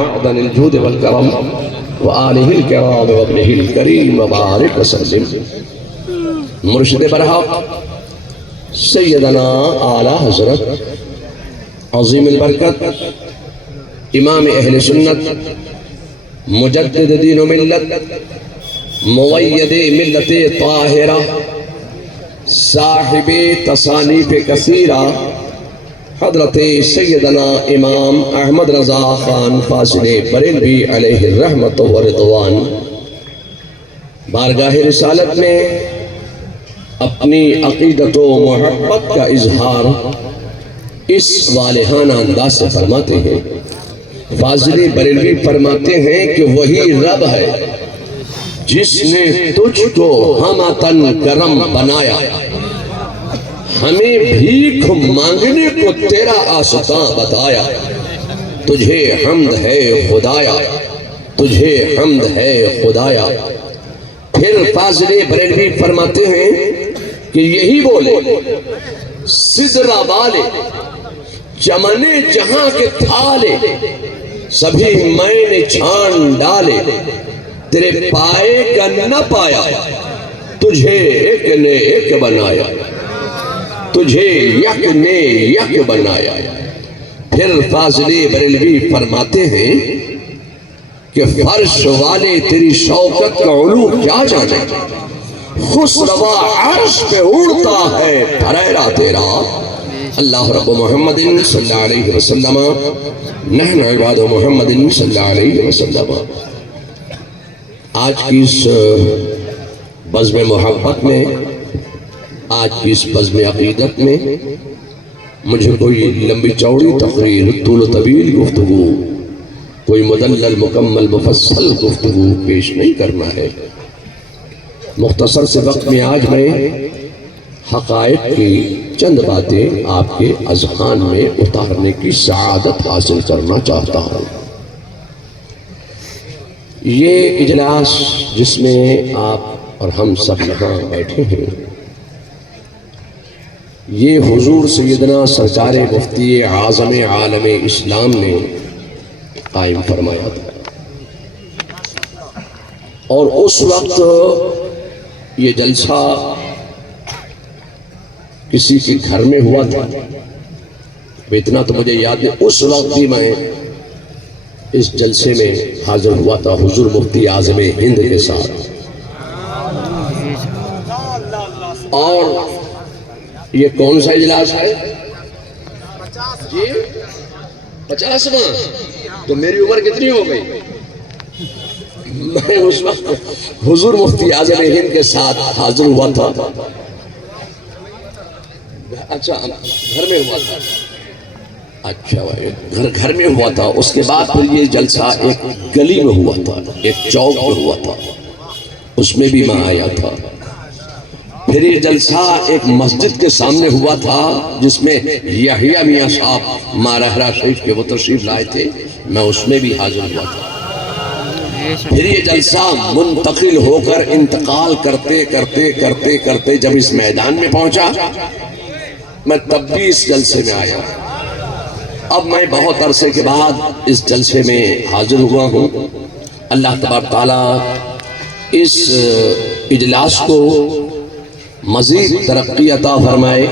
معدن الجود والکرم وآلہ الکرام وابنہ الکریم وبارک وسلم۔ مرشد برحق سیدنا اعلیٰ حضرت عظیم البرکت امام اہل سنت مجدد دین و ملت موید ملت طاہرہ صاحب تصانیف کثیرہ حضرت سیدنا امام احمد رضا خان فاضل بریلوی علیہ الرحمت و رضوان بارگاہ رسالت میں اپنی عقیدت و محبت کا اظہار اس والہانہ انداز سے فرماتے ہیں۔ فاضل بریلوی فرماتے ہیں کہ وہی رب ہے جس نے تجھ کو ہمتن کرم بنایا، ہمیں بھیک مانگنے کو تیرا آستاں بتایا، تجھے حمد ہے خدایا، تجھے حمد ہے خدایا۔ پھر فاضل بریلوی فرماتے ہیں کہ یہی بولے سدرہ والے چمن جہاں کے تھالے سبھی میں نے چھان ڈالے، تیرے پائے کا نہ پایا، تجھے ایک نے ایک بنایا، تجھے یک نے یک بنایا۔ پھر فاضل بریلوی فرماتے ہیں کہ فرش والے تیری شوکت کا علو کیا جانے، خسروا عرش پہ اڑتا ہے پھریرا تیرا۔ اللہ رب محمد صلی اللہ علیہ وسلم، نحن عباد محمد صلی اللہ علیہ وسلم۔ آج کی اس بزم محبت میں، آج کی اس بزم عقیدت میں مجھے کوئی لمبی چوڑی تقریر، طول و طویل گفتگو، کوئی مدلل مکمل مفصل گفتگو پیش نہیں کرنا ہے۔ مختصر سے وقت میں آج میں حقائق کی چند باتیں آپ کے اذہان میں اتارنے کی سعادت حاصل کرنا چاہتا ہوں۔ یہ اجلاس جس میں آپ اور ہم سب یہاں بیٹھے ہیں، یہ حضور سیدنا سرکار مفتی اعظم عالم اسلام نے قائم فرمایا تھا، اور اس وقت یہ جلسہ کسی کے گھر میں ہوا تھا، اتنا تو مجھے یاد نہیں، اس وقت بھی میں اس جلسے میں حاضر ہوا تھا حضور مفتی اعظم ہند کے ساتھ۔ اور یہ کون سا اجلاس ہے؟ 50واں؟ تو میری عمر کتنی ہو گئی؟ میں اس وقت حضور مفتی اعظم ہند کے ساتھ حاضر ہوا تھا۔ اچھا، گھر میں ہوا تھا، اچھا گھر میں ہوا تھا۔ اس کے بعد پھر یہ جلسہ ایک گلی میں ہوا تھا، ایک چوک میں ہوا تھا، اس میں بھی میں آیا تھا۔ پھر یہ جلسہ ایک مسجد کے سامنے ہوا تھا جس میں یحییٰ میاں صاحب مارہرہ شریف کے وہ تشریف لائے تھے، میں اس میں بھی حاضر ہوا تھا۔ پھر یہ جلسہ منتقل ہو کر انتقال کرتے کرتے کرتے کرتے جب اس میدان میں پہنچا، میں تب بھی اس جلسے میں آیا۔ اب میں بہت عرصے کے بعد اس جلسے میں حاضر ہوا ہوں۔ اللہ تبارک تعالیٰ اس اجلاس کو مزید ترقی عطا فرمائے،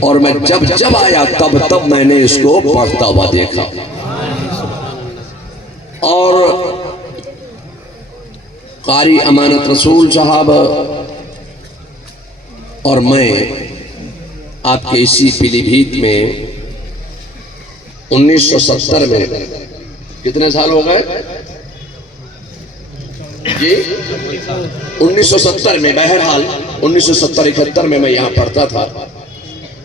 اور میں جب آیا تب میں نے اس کو پڑھتا ہوا دیکھا، اور قاری امانت رسول صاحب اور میں آپ کے اسی پیلی بھیت میں 1970 میں، کتنے سال ہو گئے جی؟ 1970 میں، بہرحال 1970-71 میں یہاں پڑھتا تھا،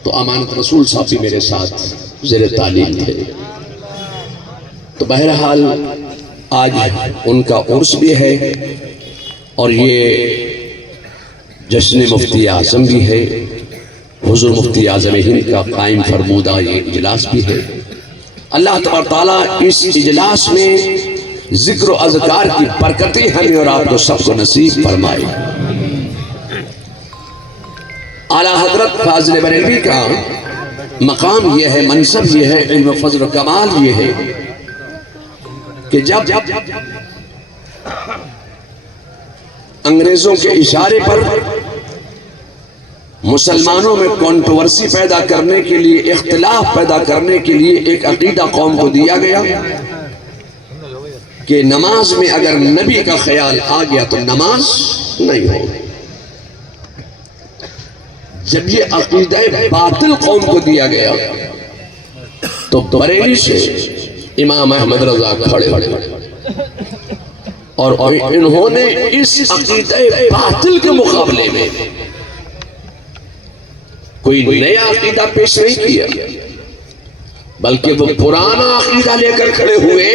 تو امانت رسول صاحب بھی میرے ساتھ زیر تعلیم تھے۔ تو بہرحال آج ان کا عرس بھی ہے، اور یہ جشن مفتی اعظم بھی ہے، حضور مفتی اعظم ہند کا قائم فرمودہ یہ اجلاس بھی ہے۔ اللہ تبارک تعالیٰ اس اجلاس میں ذکر و اذکار کی برکتیں ہمیں اور آپ کو سب کو نصیب فرمائے۔ اعلیٰ حضرت فاضل بریلوی کا مقام یہ ہے، منصب یہ ہے، علم و فضل و کمال یہ ہے کہ جب انگریزوں کے اشارے پر مسلمانوں میں کنٹروورسی پیدا کرنے کے لیے، اختلاف پیدا کرنے کے لیے ایک عقیدہ قوم کو دیا گیا کہ نماز میں اگر نبی کا خیال آ گیا تو نماز نہیں ہوگی۔ جب یہ عقیدہ باطل قوم کو دیا گیا تو بریلی سے امام احمد رضا کھڑے اور انہوں نے اس عقیدہ باطل کے مقابلے میں کوئی نیا عقیدہ پیش نہیں کیا، بلکہ وہ پرانا عقیدہ لے کر کھڑے ہوئے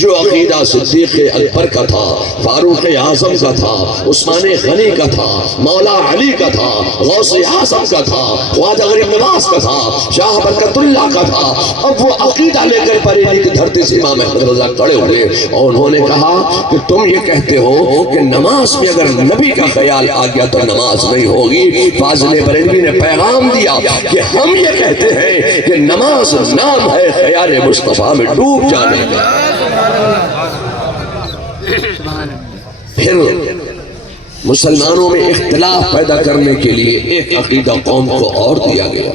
جو عقیدہ صدیق اکبر کا تھا، فاروق اعظم کا تھا، عثمان غنی کا تھا، مولا علی کا تھا، غوث اعظم کا تھا، خواجہ غریب نواز کا تھا، شاہ برکت اللہ کا تھا۔ اب وہ عقیدہ لے کر بریلی کی دھرتی سے امام احمد رضا کھڑے ہوئے اور انہوں نے کہا کہ تم یہ کہتے ہو کہ نماز میں اگر نبی کا خیال آ گیا تو نماز نہیں ہوگی۔ فاضل بریلوی نے پیغام دیا کہ ہم یہ کہتے ہیں کہ نماز نام ہے خیال مصطفیٰ میں ڈوب جانے کا۔ پھر مسلمانوں میں اختلاف پیدا کرنے کے لیے ایک عقیدہ قوم کو اور دیا گیا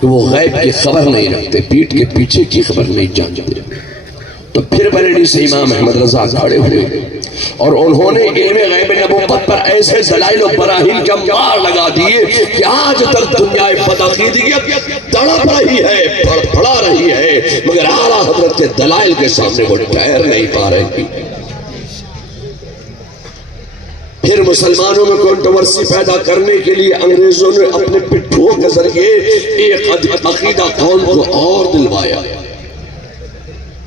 کہ وہ غیب کی خبر نہیں رکھتے، پیٹ کے پیچھے کی خبر نہیں جانتے۔ تو پھر بریلی سے امام احمد رضا کھڑے ہوئے اور انہوں نے علم غیب نبوت پر ایسے دلائل و براہین کا مار لگا دیے کہ آج تک دنیا بدعقیدگیت تڑپ رہی ہے، پڑا رہی ہے، مگر اعلیٰ حضرت کے دلائل کے سامنے وہ ٹھہر نہیں پا رہی۔ پھر مسلمانوں میں کنٹروورسی پیدا کرنے کے لیے انگریزوں نے اپنے پٹھوں کے ذریعے ایک عقیدہ قوم کو اور دلوایا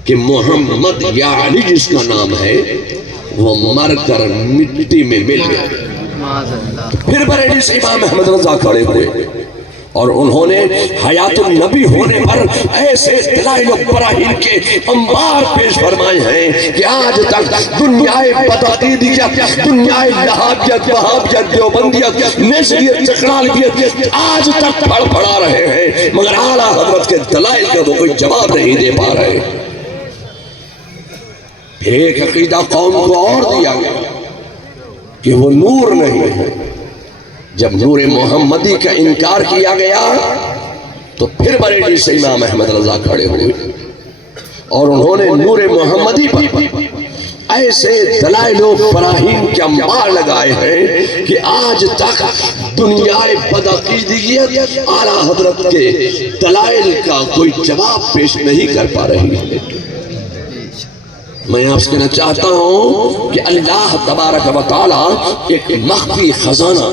کہ محمد یا علی جس کا نام ہے وہ مر کر مٹی میں مل گیا۔ پھر بریلی سے امام احمد رضا کھڑے ہوئے اور انہوں نے حیات النبی ہونے پر ایسے دلائل و براہین کے انبار پیش فرمائے ہیں کہ آج تک دنیائے بدعقیدگیت، دنیائے لہابیت، وہابیت، دیوبندیت، نصریت، چکرالیت آج تک پڑا رہے ہیں، مگر اعلیٰ حضرت کے دلائل کا وہ کوئی جواب نہیں دے پا رہے۔ پھر ایک عقیدہ قوم کو اور دیا گیا کہ وہ نور نہیں ہے۔ جب نور محمدی کا انکار کیا گیا تو پھر بریلی سے امام احمد رضا کھڑے ہوئے اور انہوں نے نور محمدی پر ایسے دلائل و براہین کے انبار لگائے ہیں کہ آج تک دنیائے بدعقیدگیت اعلیٰ حضرت کے دلائل کا کوئی جواب پیش نہیں کر پا رہی ہے۔ میں آپ سے کہنا چاہتا ہوں کہ اللہ تبارک و تعالیٰ ایک مخفی خزانہ،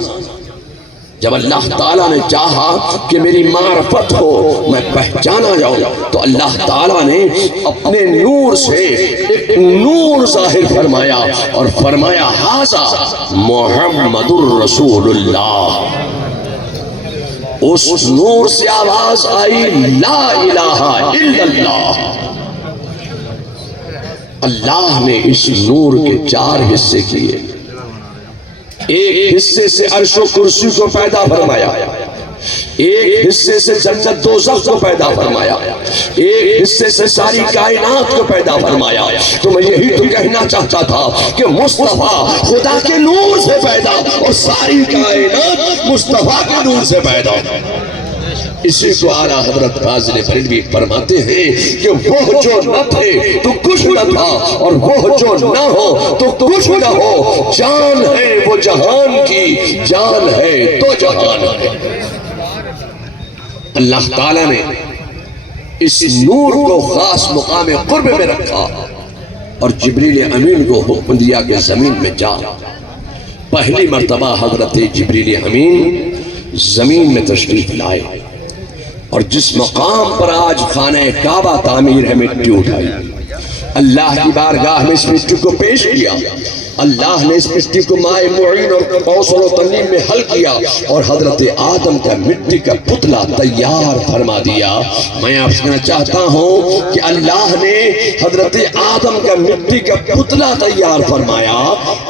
جب اللہ تعالیٰ نے چاہا کہ میری معرفت ہو، میں پہچانا جاؤں، تو اللہ تعالیٰ نے اپنے نور سے ایک نور ظاہر فرمایا اور فرمایا ھذا محمد الرسول اللہ۔ اس نور سے آواز آئی لا الہ الا اللہ۔ اللہ نے اس نور کے 4 حصے کیے۔ ایک حصے سے عرش و کرسی کو پیدا فرمایا، ایک حصے سے جنت دوزخ کو پیدا فرمایا، ایک حصے سے ساری کائنات کو پیدا فرمایا۔ تو میں یہی تو کہنا چاہتا تھا کہ مصطفیٰ خدا کے نور سے پیدا اور ساری کائنات مصطفیٰ کے نور سے پیدا۔ اسی کو اعلیٰ حضرت فاضل بریلوی فرماتے ہیں کہ وہ جو نہ تھے تو کچھ نہ تھا، اور وہ جو نہ ہو تو کچھ نہ ہو، جان ہے وہ جہان کی، جان ہے تو جہان ہے۔ اللہ تعالیٰ نے اس نور کو خاص مقام قرب میں رکھا اور جبریل امین کو حکم دیا کہ زمین میں جا۔ پہلی مرتبہ حضرت جبریل امین زمین میں تشریف لائے اور جس مقام پر آج خانہ کعبہ تعمیر ہے مٹی اٹھائی، اللہ کی بارگاہ میں اس مٹی کو پیش کیا اللہ نے اس مٹی کو مائع معین اور کوثر و تنیم میں حل کیا اور حضرت آدم کا مٹی کا پتلا تیار فرما دیا۔ میں آپ سے کہنا چاہتا ہوں کہ اللہ نے حضرت آدم کا مٹی کا پتلا تیار فرمایا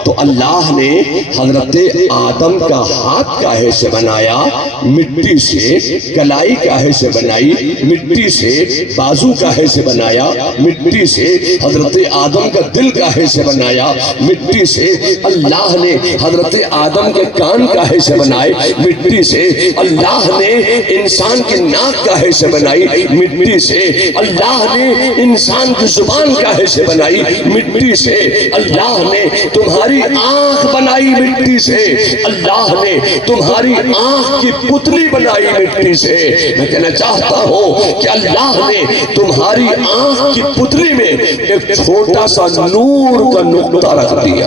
تو اللہ نے حضرت آدم کا ہاتھ کاہے سے بنایا؟ مٹی سے۔ کلائی کاہے سے بنائی؟ مٹی سے۔ بازو کاہے سے بنایا؟ مٹی سے۔ حضرت آدم کا دل کاہے سے بنایا؟ مٹی سے۔ اللہ نے حضرت آدم کے کان کاہے سے بنائے؟ مٹی سے۔ اللہ نے انسان کی ناک کاہے سے بنائی؟ مٹی سے۔ اللہ نے انسان کی زبان کاہے سے بنائی؟ مٹی سے۔ اللہ نے تمہاری آنکھ بنائی مٹی سے۔ اللہ نے تمہاری آنکھ کی پتلی بنائی مٹی سے۔ میں کہنا چاہتا ہوں کہ اللہ نے تمہاری آنکھ کی پتلی میں ایک چھوٹا سا نور کا نقطہ رکھ دیا۔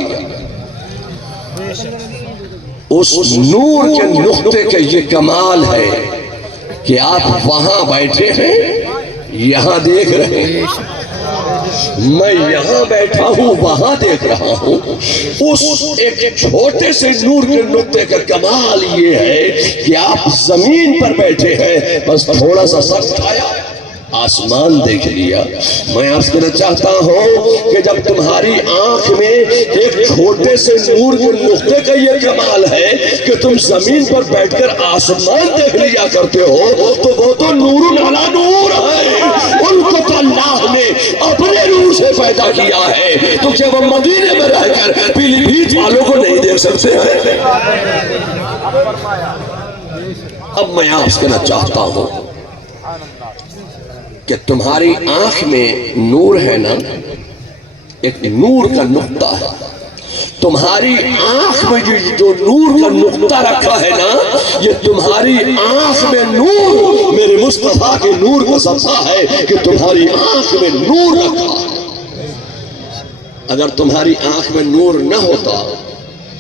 اس نور کے نقطے کا یہ کمال ہے کہ آپ وہاں بیٹھے ہیں، یہاں دیکھ رہے ہیں، میں یہاں بیٹھا ہوں وہاں دیکھ رہا ہوں۔ اس ایک چھوٹے سے نور کے نقطے کا کمال یہ ہے کہ آپ زمین پر بیٹھے ہیں، بس تھوڑا سا سر اٹھایا آسمان دیکھ لیا۔ میں آپ سے کہنا چاہتا ہوں کہ جب تمہاری آنکھ میں ایک چھوٹے سے نور کے نقطے کا یہ کمال ہے کہ تم زمین پر بیٹھ کر آسمان دیکھ لیا کرتے ہو تو وہ تو نور علی نور ہے۔ ان کو تو اللہ نے اپنے نور سے پیدا کیا ہے تو کیا وہ مدینے میں رہ کر پیلی بھیت والوں کو نہیں دیکھ سکتے ہیں؟ اب میں آپ سے کہنا چاہتا ہوں کہ تمہاری آنکھ میں نور ہے نا، ایک نور کا نقطہ ہے۔ تمہاری آنکھ میں جو نور کا نقطہ رکھا ہے نا، یہ تمہاری آنکھ میں نور میرے مصطفیٰ کے نور کا صدقہ ہے کہ تمہاری آنکھ میں نور رکھا ہے۔ اگر تمہاری آنکھ میں نور نہ ہوتا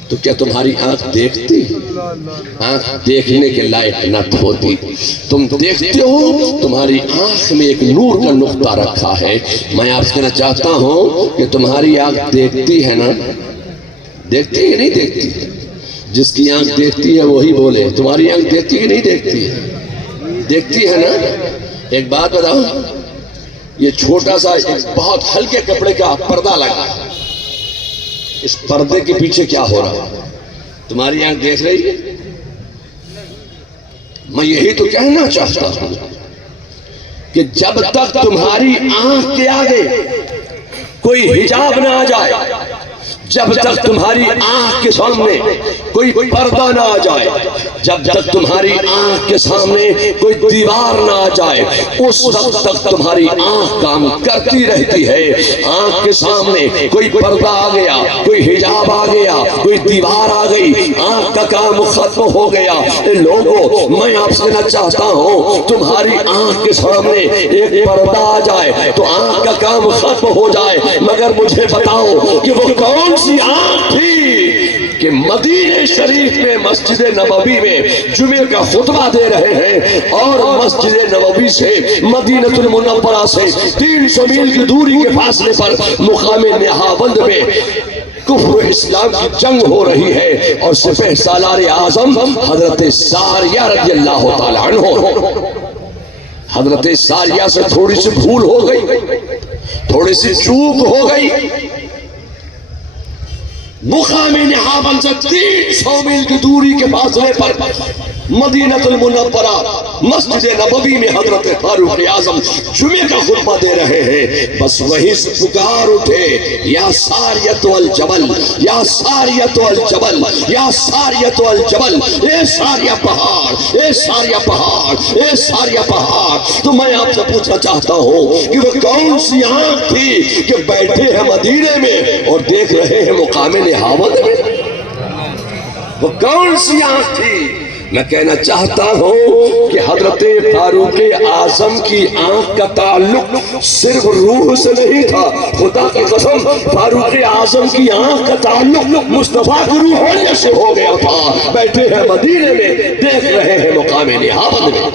تو کیا تمہاری آنکھ دیکھتی؟ آنکھ دیکھنے کے لائق نہ ہوتی۔ تم دیکھتے ہو، تمہاری آنکھ میں ایک نور کا نقطہ رکھا ہے۔ میں آپ سے کہنا چاہتا ہوں کہ تمہاری آنکھ دیکھتی ہے نا؟ دیکھتی ہے نہیں دیکھتی؟ جس کی آنکھ دیکھتی ہے وہی بولے۔ تمہاری آنکھ دیکھتی ہے نہیں دیکھتی ہے؟ دیکھتی ہے نا؟ ایک بات بتاؤ، یہ چھوٹا سا ایک بہت ہلکے کپڑے کا پردہ لگا، اس پردے کے پیچھے کیا ہو رہا ہے؟ تمہاری آنکھ دیکھ رہی ہے؟ میں یہی تو کہنا چاہتا ہوں کہ جب تک تمہاری آنکھ کے آگے کوئی حجاب نہ آ جائے، جب تک تمہاری آنکھ کے سامنے کوئی پردہ نہ آ جائے، جب تک تمہاری آنکھ کے سامنے کوئی دیوار نہ آ جائے، اس وقت تک تمہاری آنکھ کام کرتی رہتی ہے۔ آنکھ کے سامنے کوئی پردہ آ گیا، کوئی حجاب آ گیا، کوئی دیوار آ گئی، آنکھ کا کام ختم ہو گیا۔ لوگوں، میں آپ سے کہنا چاہتا ہوں، تمہاری آنکھ کے سامنے ایک پردہ آ جائے تو آنکھ کا کام ختم ہو جائے، مگر مجھے بتاؤ کہ وہ کون سی آنکھ تھی کہ مدینہ شریف میں مسجد نبوی میں جمعہ کا خطبہ دے رہے ہیں اور مسجد نبوی سے مدینہ المنورہ سے 300 میل کی دوری کے فاصلے پر مقام نہاوند میں کفر و اسلام کی جنگ ہو رہی ہے اور سپہ سالار اعظم حضرت ساریہ رضی اللہ تعالی عنہ، حضرت ساریہ سے تھوڑی سی بھول ہو گئی، تھوڑی سی چوک ہو گئی، مقام نہاوند سے 300 میل کی دوری کے فاصلے پر مدینہ المنورہ مسجد نبوی میں حضرت فاروق اعظم جمعہ کا خطبہ دے رہے ہیں۔ بس وہیں سے پکار اٹھے، یا ساریۃ الجبل، یا ساریۃ الجبل، یا ساریۃ الجبل، اے ساریہ پہاڑ، اے ساریہ پہاڑ، اے ساریہ پہاڑ۔ تو میں آپ سے پوچھنا چاہتا ہوں کہ وہ کون سی آنکھ تھی کہ بیٹھے ہیں مدینے میں اور دیکھ رہے ہیں مقام نہاوند میں؟ وہ کون سی آنکھ تھی؟ میں کہنا چاہتا ہوں کہ حضرت فاروق اعظم کی آنکھ کا تعلق صرف روح سے نہیں تھا، خدا کی قسم فاروق اعظم کی آنکھ کا تعلق مصطفیٰ کی روحانیت سے ہو گیا تھا۔ بیٹھے ہیں مدینے میں، دیکھ رہے ہیں مقام نہاوند میں۔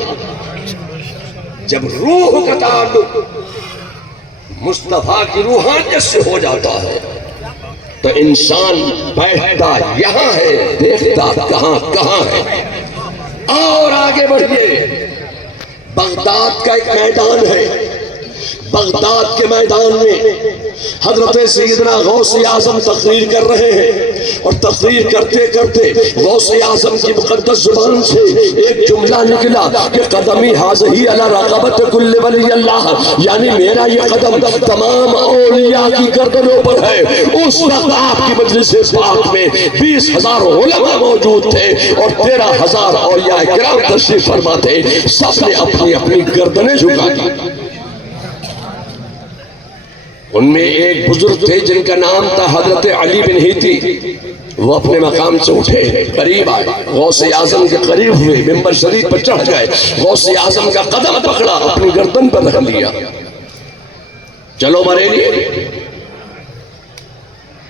جب روح کا تعلق مصطفیٰ کی روحانیت سے ہو جاتا ہے تو انسان بیٹھتا یہاں ہے، دیکھتا کہاں کہاں ہے۔ اور آگے بڑھیے، بغداد کا ایک میدان ہے، بغداد کے میدان میں حضرت سیدنا غوث اعظم تقریر کر رہے ہیں، اور تقریر کرتے کرتے غوث اعظم کی مقدس زبان سے ایک جملہ نکلا کہ قدمی حاضی علی رقبت کل ولی اللہ، یعنی میرا یہ قدم تمام اولیاء کی گردنوں پر ہے۔ اس وقت آپ کی مجلس پاک میں 20,000 علماء موجود تھے اور 13,000 اولیاء کرام تشریف فرما تھے، سب نے اپنی اپنی گردنیں جھکا دی۔ ان میں ایک بزرگ تھے جن کا نام تھا حضرت علی بن ہیتی، وہ اپنے مقام سے اٹھے، قریب آئے، غوث اعظم کے قریب ہوئے، ممبر شریف پر چڑھ گئے، غوث اعظم کا قدم پکڑا، اپنی گردن پر رکھ لیا۔ چلو بریلی،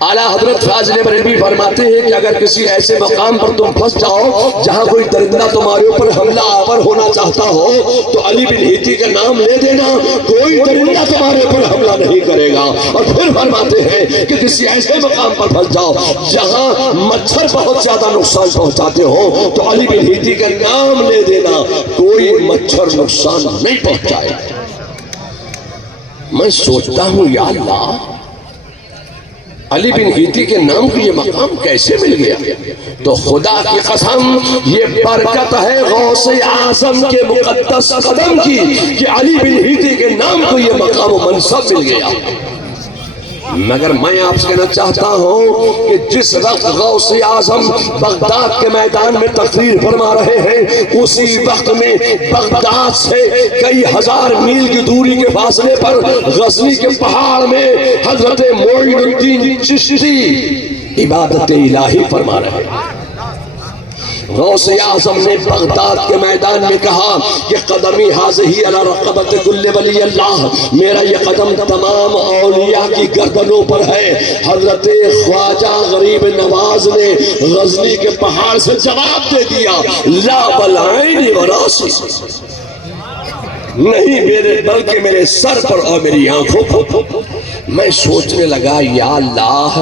اعلیٰ حضرت فاضل بریلوی فرماتے ہیں کہ اگر کسی ایسے مقام پر تم پھنس جاؤ جہاں کوئی درندہ تمہارے اوپر حملہ آور ہونا چاہتا ہو تو علی بن ہیتی کا نام لے دینا، کوئی درندہ تمہارے اوپر حملہ نہیں کرے گا۔ اور پھر فرماتے ہیں کہ کسی ایسے مقام پر پھنس جاؤ جہاں مچھر بہت زیادہ نقصان پہنچاتے ہو تو علی بن ہیتی کا نام لے دینا، کوئی مچھر نقصان نہیں پہنچائے۔ میں سوچتا ہوں یا اللہ، علی بن ہیتی کے نام کو یہ مقام کیسے مل گیا؟ تو خدا کی قسم یہ برکت ہے غوث اعظم کے مقدس قدم کی کہ علی بن ہیتی کے نام کو یہ مقام و منصب مل گیا۔ مگر میں آپ سے کہنا چاہتا ہوں کہ جس وقت غوث اعظم بغداد کے میدان میں تقریر فرما رہے ہیں، اسی وقت میں بغداد سے کئی ہزار میل کی دوری کے فاصلے پر غزنی کے پہاڑ میں حضرت معین الدین چشتی عبادت الہی فرما رہے ہیں۔ غوث اعظم نے بغداد کے میدان میں کہا کہ قدمی حاضی علی رقبت کل ولی اللہ، میرا یہ قدم تمام اولیاء کی گردنوں پر ہے۔ حضرت خواجہ غریب نواز نے غزنی کے پہاڑ سے جواب دے دیا، لا بلعین وراسی، نہیں میرے بلکہ میرے سر پر اور میری آنکھوں پر۔ میں سوچنے لگا یا اللہ،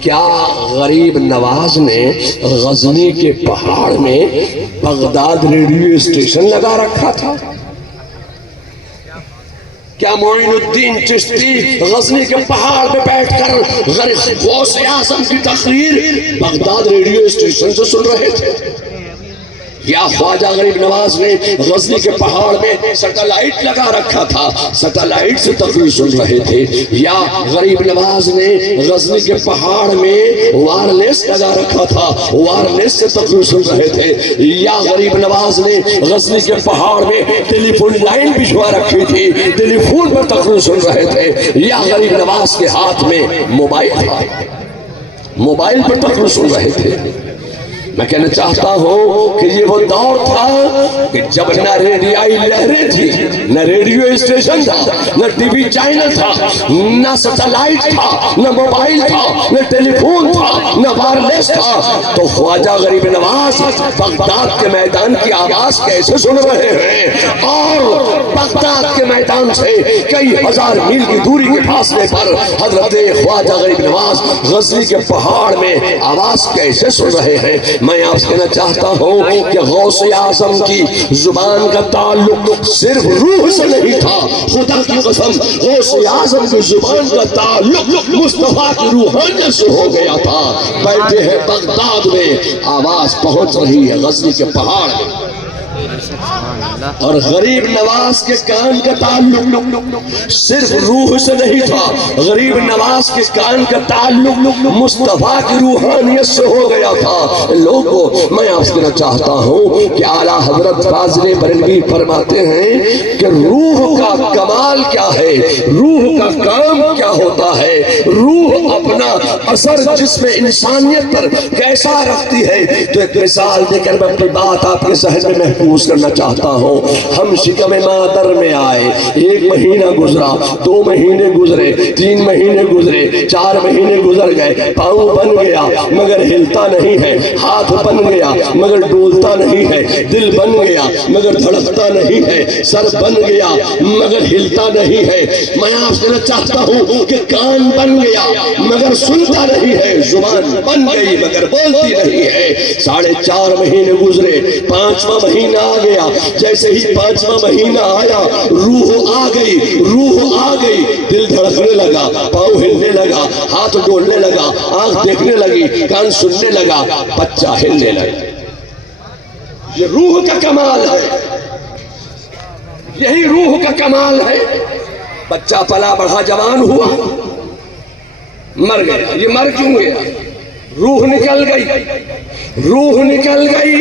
کیا غریب نواز نے غزنی کے پہاڑ میں بغداد ریڈیو اسٹیشن لگا رکھا تھا؟ کیا معین الدین چشتی غزنی کے پہاڑ پہ بیٹھ کر غوث اعظم کی تقریر بغداد ریڈیو اسٹیشن سے سن رہے تھے؟ یا خواجہ غریب نواز نے غزنی کے پہاڑ میں سیٹلائٹ لگا رکھا تھا، سیٹلائٹ سے تقریر سن رہے تھے؟ یا غریب نواز نے غزنی کے پہاڑ میں وائرلیس لگا رکھا تھا، وائرلیس سے تقریر سن رہے تھے؟ یا غریب نواز نے غزنی کے پہاڑ میں ٹیلی فون لائن بچھوا رکھی تھی، ٹیلی فون پر تقریر سن رہے تھے؟ یا غریب نواز کے ہاتھ میں موبائل تھا، موبائل پر تقریر سن رہے تھے؟ میں کہنا چاہتا ہوں کہ یہ وہ دور تھا کہ جب نہ ریڈیائی لہریں تھی، نہ ریڈیو اسٹیشن تھا، نہ ٹی وی چینل تھا، نہ سیٹلائٹ تھا، نہ موبائل تھا، نہ ٹیلی فون تھا، نہ وائرلیس تھا، تو خواجہ غریب نواز بغداد کے میدان کی آواز کیسے سن رہے ہیں؟ اور بغداد کے میدان سے کئی ہزار میل کی دوری کے فاصلے پر حضرت خواجہ غریب نواز غزنی کے پہاڑ میں آواز کیسے سن رہے ہیں؟ میں آپ سے کہنا چاہتا ہوں کہ غوث اعظم کی زبان کا تعلق صرف روح سے نہیں تھا، خدا کی قسم غوث اعظم کی زبان کا تعلق مصطفیٰ کی روحانیت سے ہو گیا تھا۔ بیٹھے ہیں بغداد میں، آواز پہنچ رہی ہے غزنی کے پہاڑ میں، اور غریب نواز کے کان کا تعلق صرف روح سے نہیں تھا، غریب نواز کے کان کا تعلق مصطفیٰ کی روحانیت سے ہو گیا تھا۔ لوگوں، میں آپ سے کہنا چاہتا ہوں کہ اعلیٰ حضرت فاضل بریلوی فرماتے ہیں کہ روح کا کمال کیا ہے، روح کا کام کیا ہوتا ہے، روح اپنا اثر جسم انسانیت پر کیسا رکھتی ہے۔ تو ایک مثال دے کر میں اپنی بات آپ کے ذہن میں محفوظ کرنا چاہتا ہوں، ہم شکم مادر میں آئے، 1 مہینہ گزرا، 2 مہینے گزرے، 3 مہینے گزرے، 4 مہینے گزر گئے، پاؤں بن گیا مگر ہلتا نہیں ہے، ہاتھ بن گیا مگر ڈولتا نہیں ہے، دل بن گیا مگر دھڑکتا نہیں ہے، سر بن گیا مگر ہلتا نہیں ہے۔ میں آپ سے چاہتا ہوں کہ کان بن گیا مگر سنتا نہیں ہے، زبان بن گئی مگر بولتی نہیں ہے۔ 4.5 مہینے گزرے، 5واں مہینہ آ گیا، جیسے ہی 5واں مہینہ آیا روح آ گئی، روح آ گئی، دل دھڑکنے لگا، پاؤں ہلنے لگا، ہاتھ ڈولنے لگا، آنکھ دیکھنے لگی، کان سننے لگا، بچہ ہلنے لگا۔ یہ روح کا کمال ہے، یہی روح کا کمال ہے۔ بچہ پلا بڑھا جوان ہوا، مر گیا۔ یہ مر کیوں گیا؟ روح نکل گئی، روح نکل گئی۔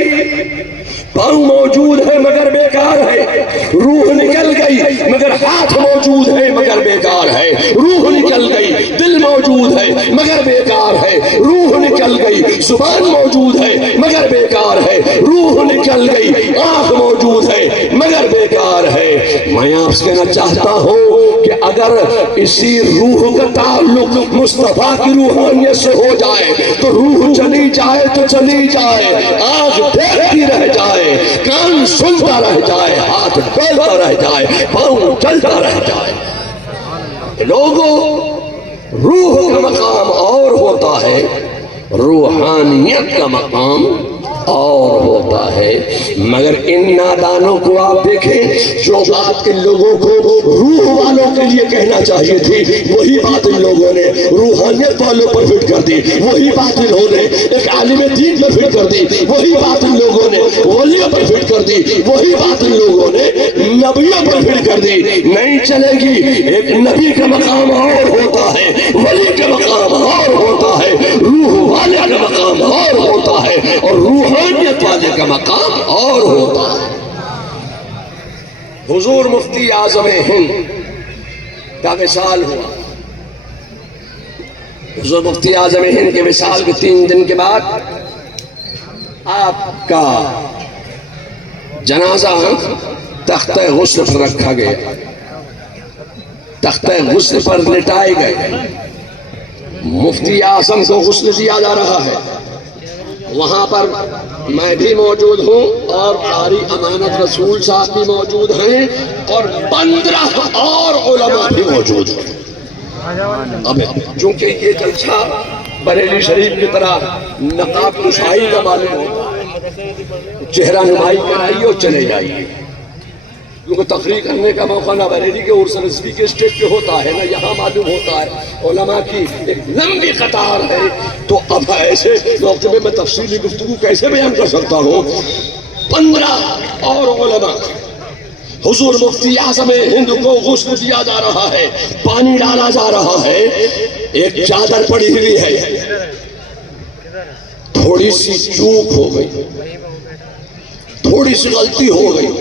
پاؤں موجود ہے مگر بیکار ہے، روح نکل گئی مگر ہاتھ موجود ہے مگر بیکار ہے، روح نکل گئی۔ دل موجود ہے مگر بیکار ہے، روح نکل گئی۔ زبان موجود ہے مگر بیکار ہے، روح نکل گئی۔ آنکھ موجود ہے مگر بیکار ہے۔ میں آپ سے کہنا چاہتا ہوں کہ اگر اسی روح کا تعلق مصطفیٰ کی روحانیت سے ہو جائے تو روح چلی جائے تو چلی جائے، آنکھ دیکھتی رہ جائے، کان سنتا رہ جائے، ہاتھ ڈولتا رہ جائے، پاؤں چلتا رہ جائے۔ لوگوں، روح کا مقام اور ہوتا ہے، روحانیت کا مقام اور ہوتا ہے۔ مگر ان نادانوں کو آپ دیکھیں، جو بات ان لوگوں کو روح والوں کے لیے کہنا چاہیے تھی وہی بات ان لوگوں نے روحانیت والوں پر فٹ کر دی، وہی بات انہوں نے ایک عالم دین پر فٹ کر دی، وہی بات ان لوگوں نے ولیوں پر فٹ کر دی، وہی بات ان لوگوں نے نبیوں پر فٹ کر دی۔ نہیں چلے گی۔ ایک نبی کا مقام اور ہوتا ہے، ولی کا مقام اور ہوتا ہے، روح والے کا مقام اور ہوتا ہے، اور روحانیت والے کا مقام اور ہوتا ہے۔ حضور مفتی اعظم ہند کا وصال ہوا۔ حضور مفتی اعظم ہند کے وصال کے 3 دن کے بعد آپ کا جنازہ تختہ غسل پر رکھا گیا، تختہ غسل پر لٹائے گئے۔ مفتی اعظم کو غسل دیا جا رہا ہے، وہاں پر میں بھی موجود ہوں اور قاری امانت رسول صاحب بھی موجود ہیں اور 15 اور علماء بھی موجود ہیں۔ اب چونکہ یہ جلسہ بریلی شریف کی طرح نقاب کشائی کا معلوم ہوتا ہے، چہرہ نمائی کرائیے اور چلے جائیے، کیونکہ تقریر کرنے کا موقع نہ بریلی کے عرس رضوی کے اسٹیج پہ ہوتا ہے نہ یہاں معلوم ہوتا ہے۔ علماء کی ایک لمبی قطار ہے، تو اب ایسے موقع میں تفصیلی گفتگو کیسے بیان کر سکتا ہوں۔ 15 اور علماء، حضور مفتی اعظم ہند کو غسل دیا جا رہا ہے، پانی ڈالا جا رہا ہے، ایک چادر پڑی ہوئی ہے، تھوڑی سی چوک ہو گئی، تھوڑی سی غلطی ہو گئی،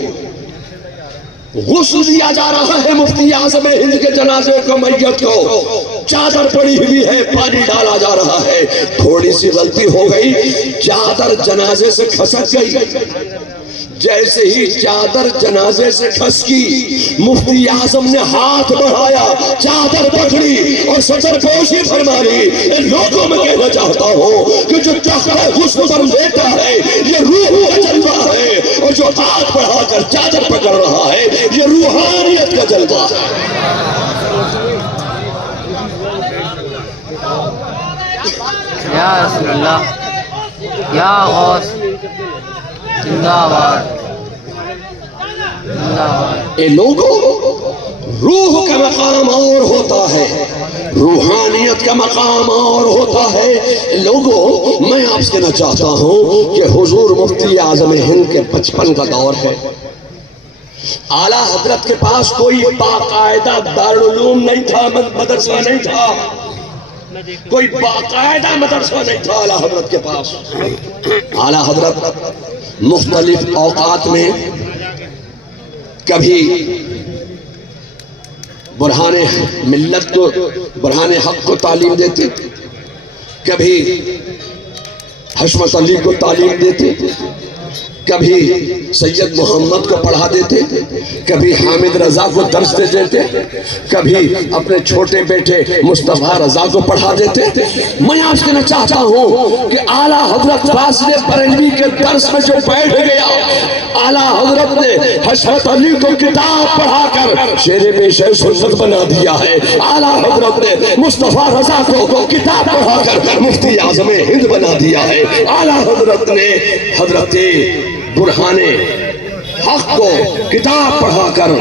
غسل دیا جا رہا ہے مفتی اعظم ہند کے جنازے کو، میت کو، چادر پڑی ہوئی ہے، پانی ڈالا جا رہا ہے، تھوڑی سی غلطی ہو گئی، چادر جنازے سے کھسک گئی۔ جیسے ہی چادر جنازے سے کھسکی، مفتی اعظم نے ہاتھ بڑھایا، چادر پکڑی اور سطر پوشی فرما لی۔ ان لوگوں میں کہنا چاہتا ہوں کہ جو تختہ غسل پر لیٹا ہے یہ روح کا جلوہ ہے، اور جو ہاتھ بڑھا کر چادر پکڑ رہا ہے یہ روحانیت کا جلوہ ہے۔ یا رسول اللہ، یا غوث، زندہ آباد، زندہ آباد۔ اے لوگوں، روح کا مقام اور ہوتا ہے، روحانیت کا مقام اور ہوتا ہے۔ لوگوں، میں آپ سے کہنا چاہتا ہوں کہ حضور مفتی اعظم ہند کے 55 کا دور ہے۔ اعلیٰ حضرت کے پاس کوئی باقاعدہ دارالعلوم نہیں تھا، مدرسہ نہیں تھا، کوئی باقاعدہ مدرسہ نہیں تھا اعلیٰ حضرت کے پاس۔ اعلیٰ حضرت مختلف اوقات میں کبھی برہان ملت کو، برہان حق کو تعلیم دیتے، کبھی حشمت علی کو تعلیم دیتے، کبھی سید محمد کو پڑھا دیتے، کبھی حامد رضا کو درس دے دیتے، کبھی اپنے چھوٹے بیٹے مصطفیٰ رضا کو پڑھا دیتے۔ میں آپ کہنا چاہتا ہوں کہ اعلیٰ حضرت فاضل بریلوی کے درس میں جو بیٹھ گیا، اعلیٰ حضرت نے حضرت علی کو کتاب پڑھا کر شیر میں شیر سنت بنا دیا ہے۔ اعلیٰ حضرت نے مصطفیٰ رضا کو کتاب پڑھا کر مفتی اعظم ہند بنا دیا ہے۔ اعلیٰ حضرت نے حضرت برہان حق کو کتاب پڑھا کر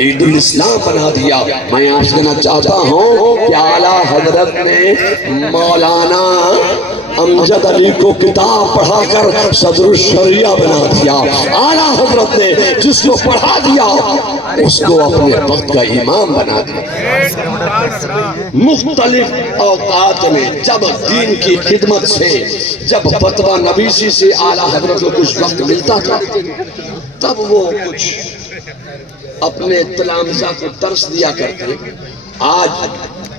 عید الاسلام بنا دیا۔ میں آپ سے کہنا چاہتا ہوں کہ اعلیٰ حضرت نے مولانا امجد علی کو کتاب پڑھا کر صدر الشریعہ بنا دیا۔ اعلیٰ حضرت نے جس کو پڑھا دیا اس کو اپنے وقت کا امام بنا دیا۔ مختلف اوقات میں جب دین کی خدمت سے، جب فتویٰ نویسی سے اعلیٰ حضرت کو کچھ وقت ملتا تھا، تب وہ کچھ اپنے تلامذہ کو درس دیا کرتے۔ آج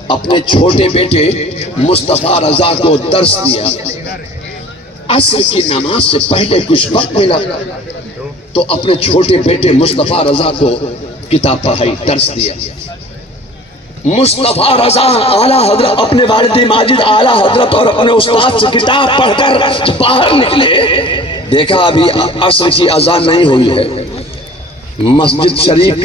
اپنے چھوٹے بیٹے مصطفیٰ رضا کو درس دیا۔ عصر کی نماز سے پہلے کچھ وقت ملا تو اپنے چھوٹے بیٹے مصطفیٰ رضا کو کتاب پڑھائی، درس دیا۔ مصطفیٰ رضا اعلیٰ حضرت اپنے والد ماجد اعلیٰ حضرت اور اپنے استاد سے کتاب پڑھ کر باہر نکلے، دیکھا ابھی عصر کی اذان نہیں ہوئی ہے، مسجد شریف